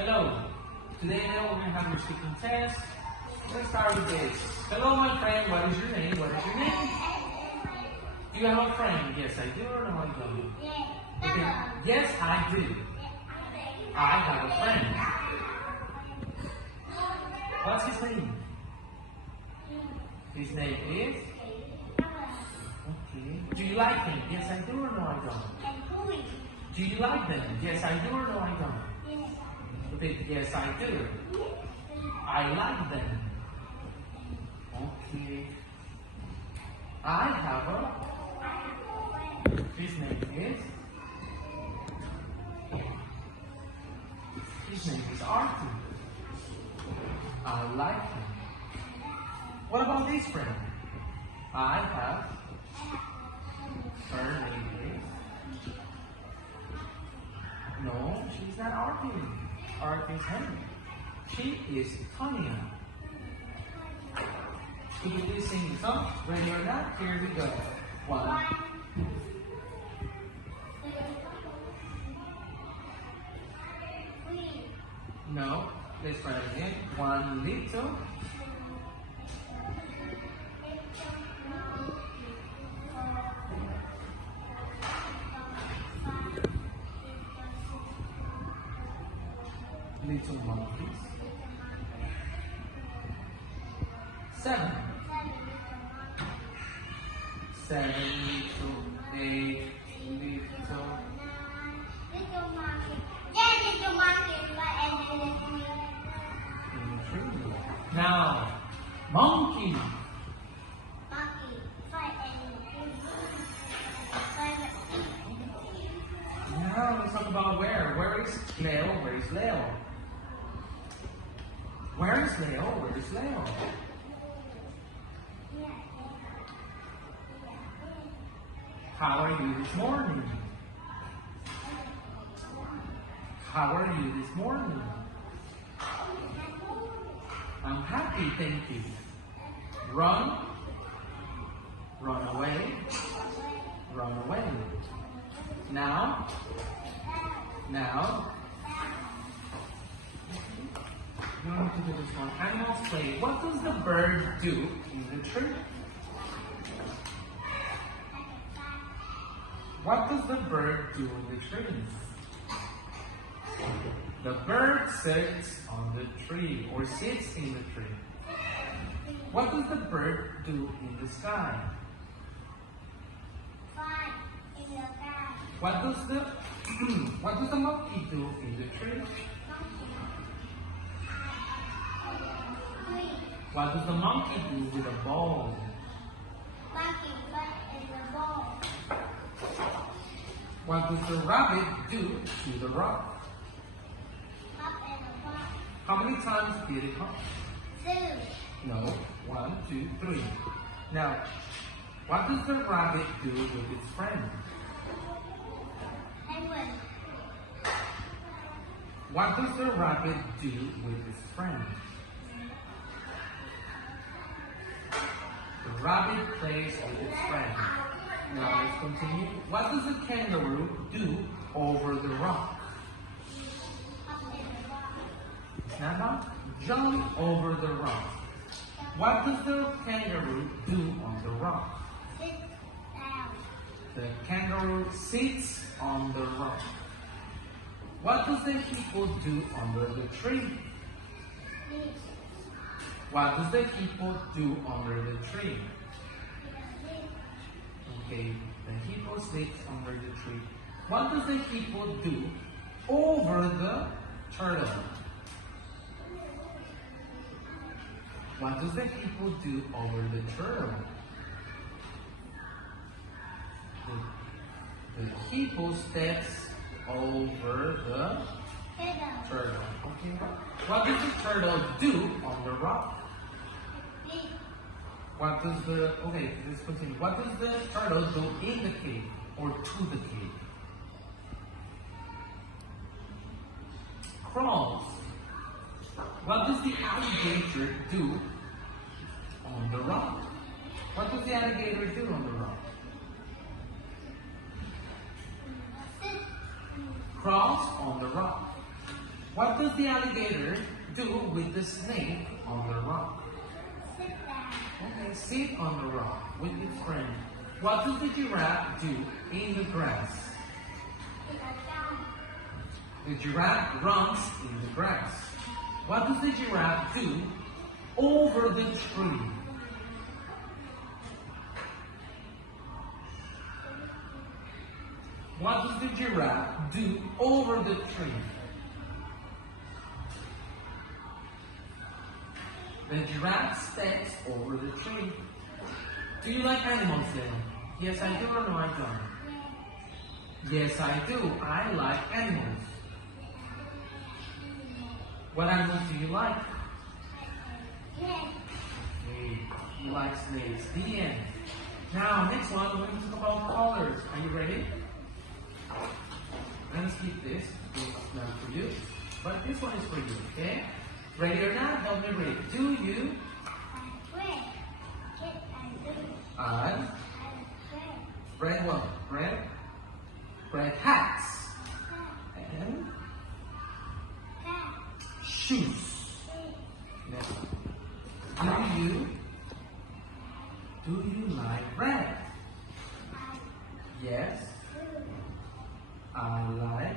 Hello. Today we're going to have your speaking test. Let's start with this. Hello, my friend. What is your name? What is your name? Do you have a friend? Yes, I do, or no, I don't? Okay. Yes, I do. I have a friend. What's his name? His name is? Okay. Do you like him? Yes, I do, or no, I don't? Do you like them? Yes, I do, or no, I don't? Okay, yes, I do. I like them. Okay. I have a. His name is. His name is Arthur. I like him. What about this friend? I have. Her name is. No, she's not Arthur. Arthur's Henry. She is Tanya. Could you please sing the song? Ready or not? Here we go. One. No. Let's try it again. One little. Little monkeys. 7. 7 little, 8 little. Now, monkey. Now let's talk about where. Where is Leo? Where is Leo? Where is Leo? Where is Leo? How are you this morning? How are you this morning? I'm happy, thank you. Run. Run away. Run away. Now. Now. You don't need to do this one. Animals play. What does the bird do in the tree? What does the bird do in the tree? The bird sits on the tree or sits in the tree. What does the bird do in the sky? What does the monkey do in the tree? What does the monkey do with a ball? What does the rabbit do to the rock? How many times did it hop? 2. No. 1, 2, 3. Now, what does the rabbit do with its friend? What does the rabbit do with its friend? The rabbit plays with its friend. Now let's continue. What does the kangaroo do over the rock? Snap jump over the rock. What does the kangaroo do on the rock? The kangaroo sits on the rock. What does the hippo do under the tree? What does the hippo do under the tree? Okay, the hippo sits under the tree. What does the hippo do over the turtle? What does the hippo do over the turtle? The hippo steps over the turtle. Okay, what does the turtle do on the rock? What does the, okay, let's continue. What does the turtle do in the cave or to the cave? Crawls. What does the alligator do on the rock? What does the alligator do on the rock? Crawls on the rock. What does the alligator do with the snake on the rock? Okay, sit on the rock with its friend. What does the giraffe do in the grass? The giraffe runs in the grass. What does the giraffe do over the tree? What does the giraffe do over the tree? The giraffe steps over the tree. Do you like animals then? Yes, I do, or no, I don't? Yes, I do. I like animals. What animals do you like? Hey, you like snakes. The end. Now, next one, we're going to talk about colors. Are you ready? I'm going to skip this. It's not for you. But this one is for you, okay? Ready or not? Help me read. Do you? I. Red what? Red hats. And shoes. Next one. Do you like red? Yes. I like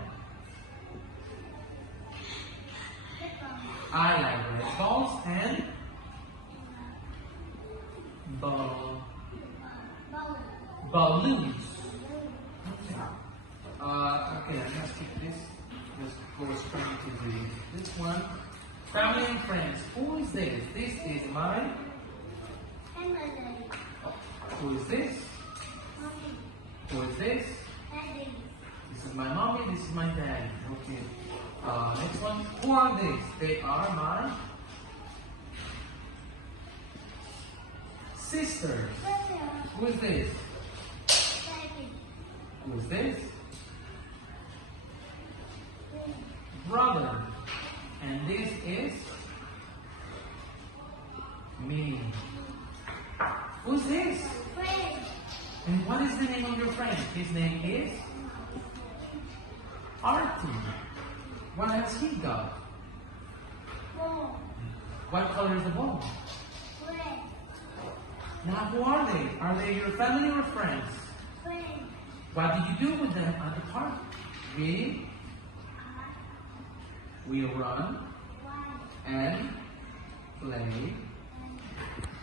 red balls and balloons. Okay. Okay, I'm gonna skip this. Just go straight to this one. Family and friends. Who is this? This is my family. Who is this? Mommy. Who is this? Daddy. This is my mommy, this is my daddy. Okay. Next one. Who are these? They are my sisters. Who is this? Daddy. Who is this? Brother. And this is me. Who's this? Friend. And what is the name of your friend? His name is Artie. What has he got? Ball. What color is the ball? Red. Now who are they? Are they your family or friends? Friend. What do you do with them at the park? We run One. and play.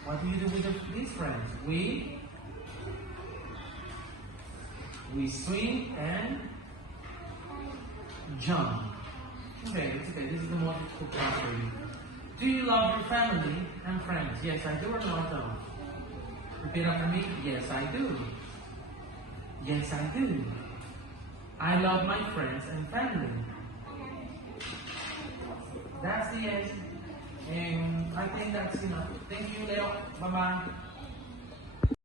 What do you do with these friends? We swim and jump. Okay, it's okay. This is the most difficult part for you. Do you love your family and friends? Yes, I do, or no, I don't? Repeat after me. Yes, I do. Yes, I do. I love my friends and family. That's the end. And I think that's enough. Thank you, Leo. Bye-bye.